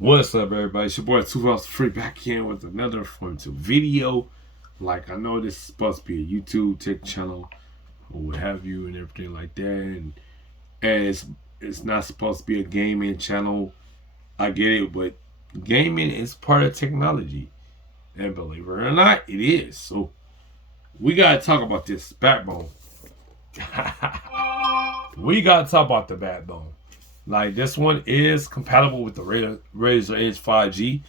What's up, everybody? It's your boy 2003 back in with another informative video. Like, I know this is supposed to be a YouTube tech channel or what have you and everything like that, and it's not supposed to be a gaming channel. I get it, but gaming is part of technology, and believe it or not, it is. So we gotta talk about this backbone. We gotta talk about the backbone. Like, this one is compatible with the Razer Edge 5G.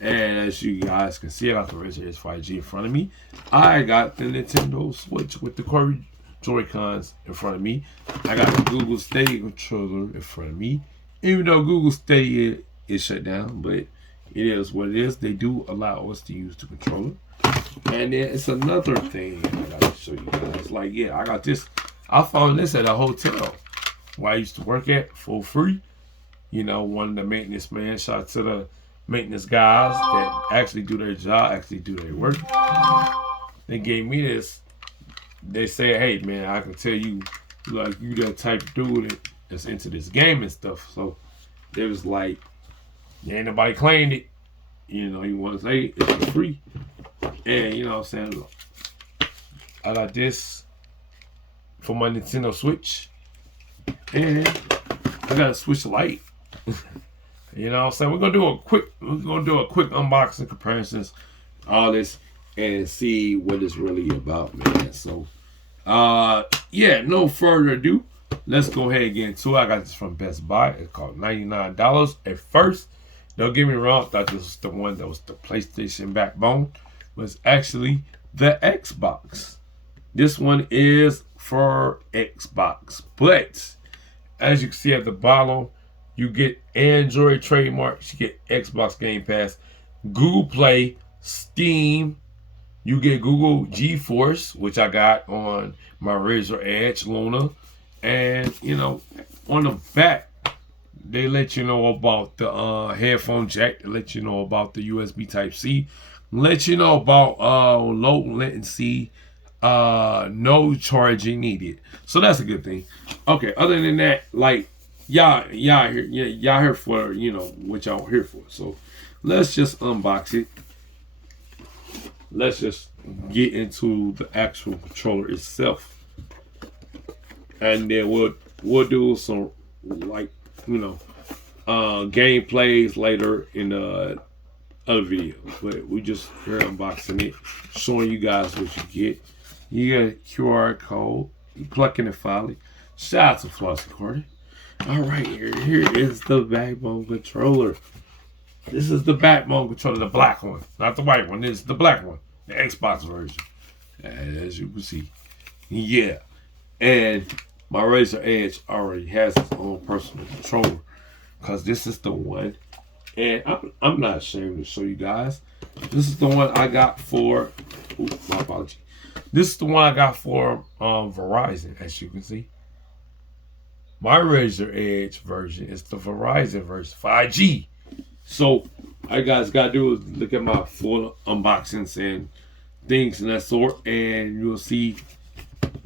And as you guys can see, I got the Razer Edge 5G in front of me. I got the Nintendo Switch with the Corey Joy-Cons in front of me. I got the Google Stadia controller in front of me. Even though Google Stadia is shut down, but it is what it is. They do allow us to use the controller. And then it's another thing I gotta show you guys. Like, yeah, I got this. I found this at a hotel where I used to work at for free. You know, one of the maintenance men, shout out to the maintenance guys that actually do their job, actually do their work. They gave me this. They said, hey man, I can tell you, like, you that type of dude that's into this game and stuff. So they was like, ain't nobody claimed it. You know, you want to say it's for free. And you know what I'm saying? Look, I got this for my Nintendo Switch. And I got a Switch Lite. You know what I'm saying? We're gonna do a quick unboxing comparisons, all this, and see what it's really about, man. So yeah, no further ado, let's go ahead and get into it. I got this from Best Buy. It's called $99 at first. Don't get me wrong, I thought this was the one that was the PlayStation backbone. It was actually the Xbox. This one is for Xbox, but as you can see at the bottom, you get Android trademarks, you get Xbox Game Pass, Google Play, Steam, you get Google GeForce, which I got on my Razer Edge Luna, and you know, on the back, they let you know about the headphone jack, they let you know about the USB Type-C, let you know about low latency, no charging needed. So that's a good thing. Okay, other than that, like, y'all here for, you know, what y'all here for. So let's just unbox it. Let's just get into the actual controller itself, and then we'll do some, like, you know, gameplays later in the other video. But we just here unboxing it, showing you guys what you get. You get a QR code. You pluck in and file it. Shout out to Floss Recording. All right, here is the backbone controller. This is the backbone controller, the black one, not the white one. This is the black one, the Xbox version. As you can see, yeah. And my Razer Edge already has its own personal controller, because this is the one, and I'm not ashamed to show you guys. This is the one I got for. My apology. This is the one I got for Verizon, as you can see. My Razer Edge version is the Verizon version, 5G. So, all you guys gotta do is look at my full unboxings and things in that sort, and you'll see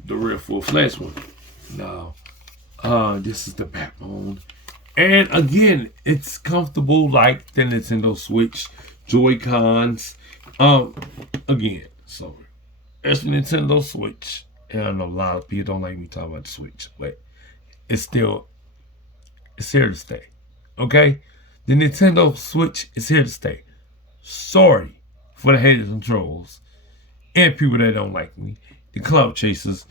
the real full-fledged one. Now, this is the backbone. And again, it's comfortable like the Nintendo Switch Joy-Cons. Again, so it's the Nintendo Switch. And I know a lot of people don't like me talking about the Switch, but it's here to stay. Okay? The Nintendo Switch is here to stay. Sorry for the haters and trolls and people that don't like me, the clout chasers,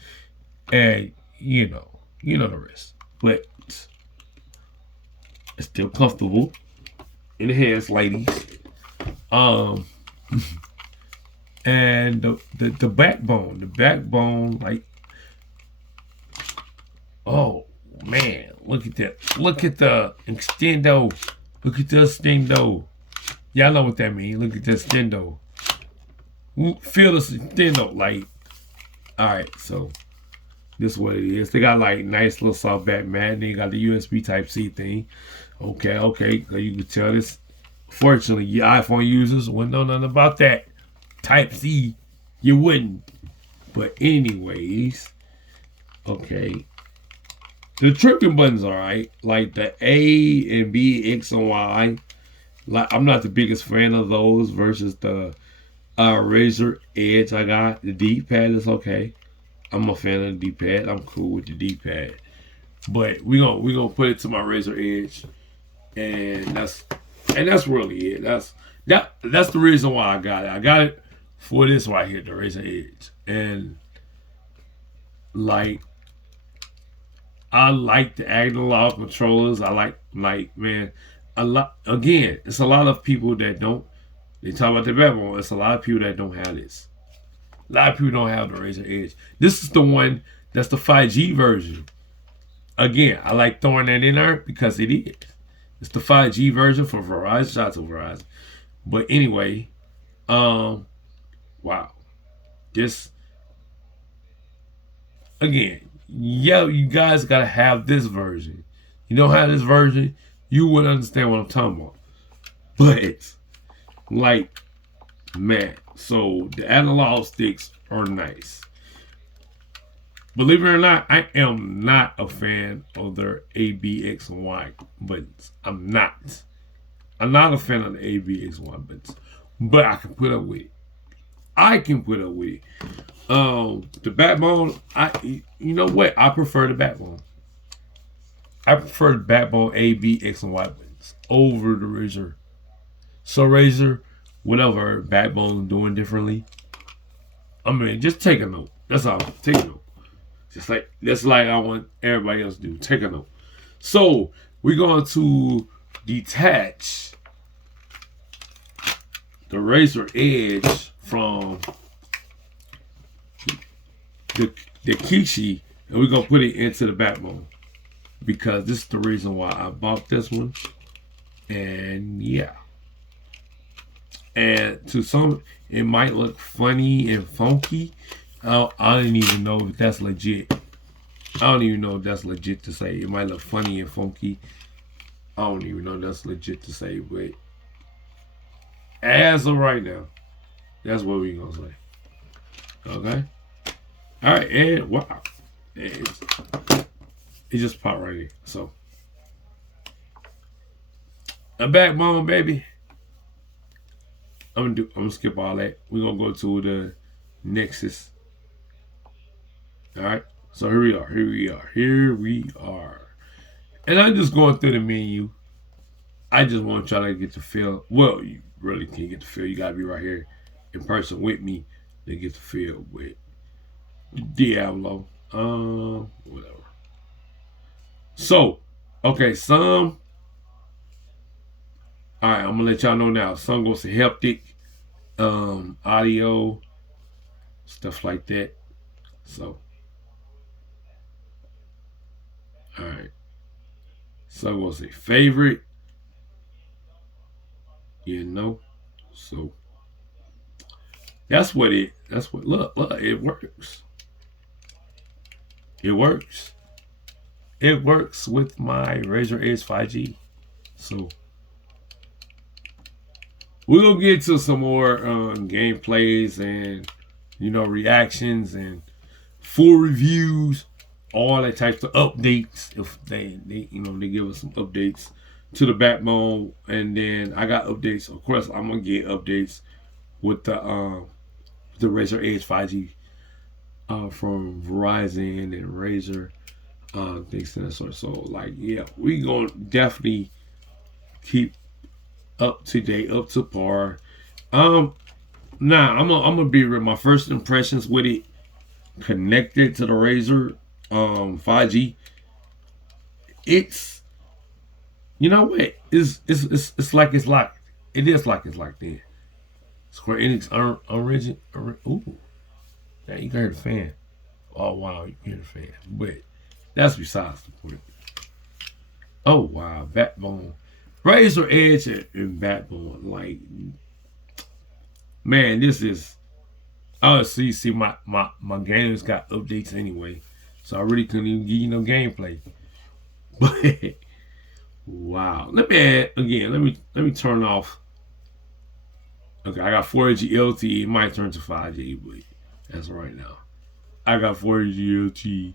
and you know the rest. But it's still comfortable in the hands, ladies. And the backbone, like, oh man, look at that. Look at the extendo. Look at the extendo. Y'all know what that means. Look at the extendo. Feel the extendo, like, alright, so this is what it is. They got like nice little soft back mat. They got the USB Type-C thing. Okay, you can tell this. Fortunately, you iPhone users wouldn't know nothing about that. Type-C, you wouldn't. But anyways, okay. The tripping buttons, alright. Like the A and B, X and Y. Like I'm not the biggest fan of those versus the Razer Edge I got. The D-pad is okay. I'm a fan of the D-pad. I'm cool with the D-pad. But we gonna put it to my Razer Edge, and that's really it. That's the reason why I got it. I got it for this right here, the Razer Edge, and like I like the analog controllers. I like man, a lot. Again, it's a lot of people that don't. They talk about the backbone. It's a lot of people that don't have this. A lot of people don't have the Razer Edge. This is the one that's the 5G version. Again, I like throwing that in there because it is. It's the 5G version for Verizon. Shout out to Verizon. But anyway, wow. This again, yeah, you guys gotta have this version. You don't have this version, you wouldn't understand what I'm talking about. But like, man, so the analog sticks are nice. Believe it or not, I am not a fan of their A, B, X, and Y buttons. I'm not. I'm not a fan of the A, B, X, and Y buttons. But I can put up with it. I can put up with it. The backbone, you know what? I prefer the backbone. I prefer the backbone A, B, X, and Y buttons over the Razer. So Razer, whatever backbone doing differently, I mean, just take a note. That's all. Take a note. That's like I want everybody else to do. Take a note. So we're going to detach the Razer Edge from the Kishi, and we're gonna put it into the backbone because this is the reason why I bought this one. And yeah, and to some it might look funny and funky. I don't even know if that's legit. I don't even know if that's legit to say. It might look funny and funky. I don't even know if that's legit to say, but as of right now, that's what we're gonna say. Okay. All right, and wow, it just popped right in. So a backbone, baby. I'm gonna skip all that. We're gonna go to the Nexus. All right. So here we are. And I'm just going through the menu. I just want y'all to get the feel. Well, you really can't get the feel. You gotta be right here in person with me to get the feel with Diablo. Whatever. So, okay, some. All right, I'm gonna let y'all know now. Some goes to haptic, audio, stuff like that. So, all right. Some goes to favorite. You know, so that's what. Look, it works. It works. It works with my Razer Edge 5G. So we're gonna get to some more gameplays and reactions and full reviews, all that types of updates. If they give us some updates to the backbone, and then I got updates. Of course, I'm gonna get updates with the Razer Edge 5G from Verizon and Razer, things of that sort. So like, yeah, we gonna definitely keep up to date, up to par. Now I'm gonna be real. My first impressions with it connected to the Razer 5G. It's you know what? It's like it's locked. It is like it's locked in. Square Enix origin. Ooh, yeah, you can hear the fan. Oh wow, you can hear the fan. But that's besides the point. Oh wow, Backbone, Razer Edge and Backbone. Like, man, this is. Oh, so you see, my games got updates anyway, so I really couldn't even give you no gameplay. But wow, let me add again. Let me turn off. Okay, I got 4G LTE. It might turn to 5G, but that's right now. I got 4G LTE,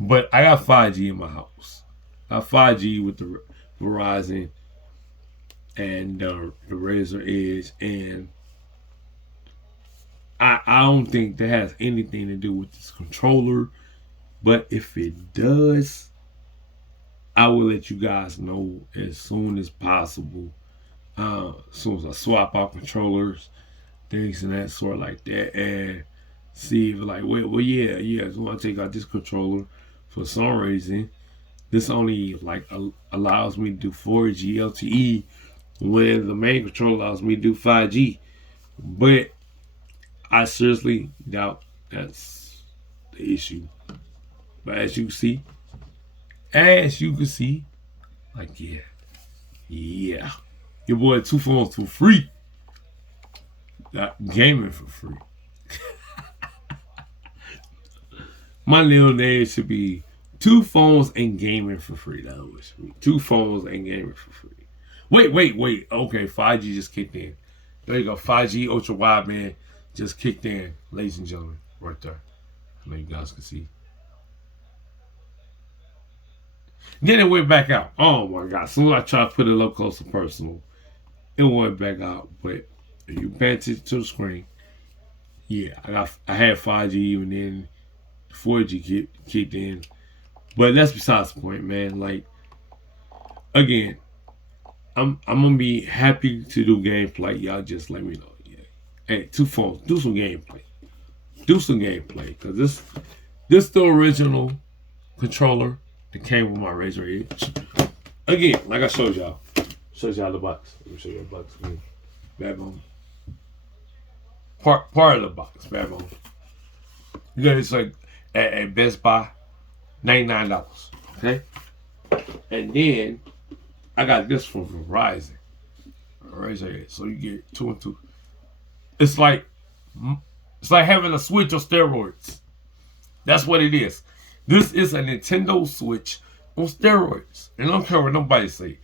but I got 5G in my house. I got 5G with the Verizon, and the Razer Edge, and I don't think that has anything to do with this controller. But if it does, I will let you guys know as soon as possible. As soon as I swap out controllers, things and that sort like that, and see if like, well, yeah. So I take out this controller for some reason. This only like allows me to do 4G LTE when the main controller allows me to do 5G. But I seriously doubt that's the issue. But as you can see, like yeah, your boy 2 phones for free. Got gaming for free. My little name should be 2 phones and gaming for free. That was 2 phones and gaming for free. Wait. Okay, 5G just kicked in. There you go. 5G ultra wideband just kicked in, ladies and gentlemen, right there. I know you guys can see. Then it went back out. Oh my God! As soon as I tried to put it a little closer personal, it went back out. But if you pay attention to the screen, yeah, I had 5G and then 4G kicked in. But that's besides the point, man. Like, again, I'm gonna be happy to do gameplay. Y'all just let me know. Yeah. Hey, 2 phones, do some gameplay. Cause this the original controller that came with my Razer Edge. Again, like I showed y'all. Shows y'all the box. Let me show you the box again. Backbone. Part of the box, backbone. You got it's like at Best Buy, $99. Okay? And then I got this from Verizon. Razer Edge. So you get 2 and 2. It's like having a Switch on steroids. That's what it is. This is a Nintendo Switch on steroids. And I don't care what nobody say.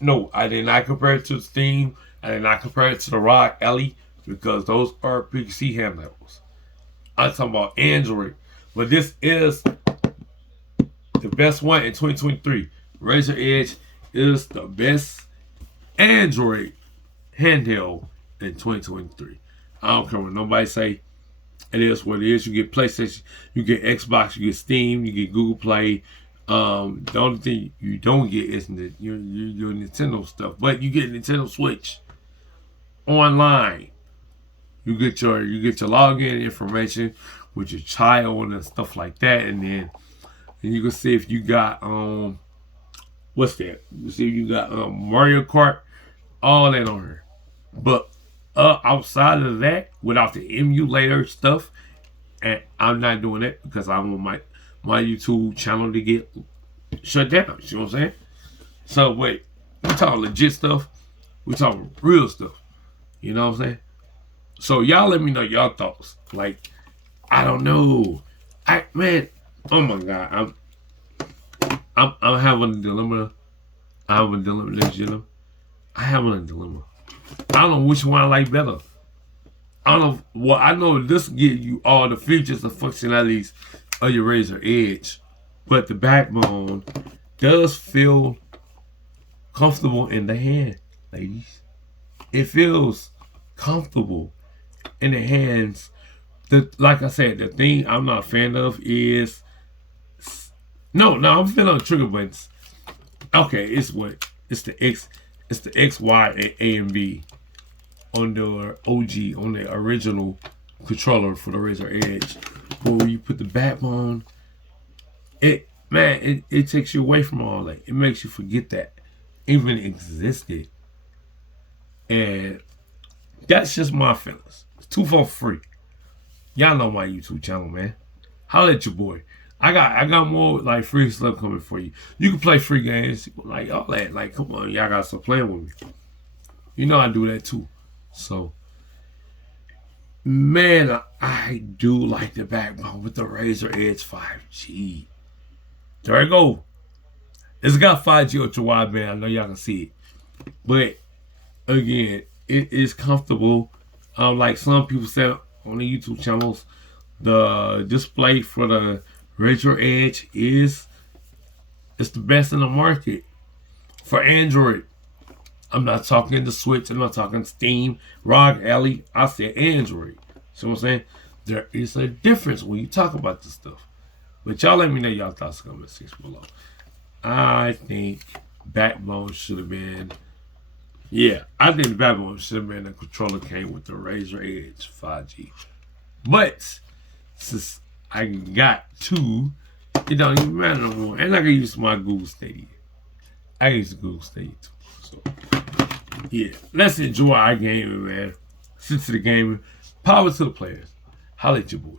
No, I did not compare it to Steam. I did not compare it to the ROG Ally because those are PC hand levels. I'm talking about Android. But this is the best one in 2023. Razer Edge is the best Android handheld in 2023. I don't care what nobody say. It is what it is. You get PlayStation, you get Xbox, you get Steam, you get Google Play. The only thing you don't get is your Nintendo stuff, but you get Nintendo Switch online. You get your login information with your child and stuff like that, and then you can see if you got what's that? You see if you got Mario Kart, all that on here. But outside of that, without the emulator stuff, and I'm not doing it because I want my YouTube channel to get shut down. You know what I'm saying? So wait, we talking legit stuff. We talking real stuff. You know what I'm saying? So y'all let me know y'all thoughts. Like, I don't know. Oh my God. I'm having a dilemma. I'm having a dilemma. I don't know which one I like better. I don't know. Well, I know this gives you all the features and functionalities of your Razer Edge, but the backbone does feel comfortable in the hand, ladies. It feels comfortable in the hands. Like I said, the thing I'm not a fan of is I'm feeling the trigger buttons. Okay, it's the X, Y, and A and B on the OG, on the original controller for the Razer Edge. But when you put the backbone, it takes you away from all that. It makes you forget that even existed. And that's just my feelings. It's 2 for free. Y'all know my YouTube channel, man. Holla at your boy. I got more like free stuff coming for you. You can play free games, like all that. Like, come on, y'all gotta start playing with me. You know I do that too. So, man, I do like the backbone with the Razer Edge 5G. There you go. It's got 5G ultra wideband. I know y'all can see it, but again, it is comfortable. Like some people said on the YouTube channels, the display for the Razer Edge it's the best in the market for Android. I'm not talking the Switch. I'm not talking Steam, ROG Ally. I said Android. See what I'm saying? There is a difference when you talk about this stuff. But y'all let me know y'all thoughts in the comment section below. I think Backbone should have been... Yeah, I think the Backbone should have been the controller came with the Razer Edge 5G. But since I got two, it don't even matter no more. And I can use my Google Stadia. I can use the Google Stadia too. So, yeah, let's enjoy our gaming, man. Sit to the gaming. Power to the players. Holla at your boy.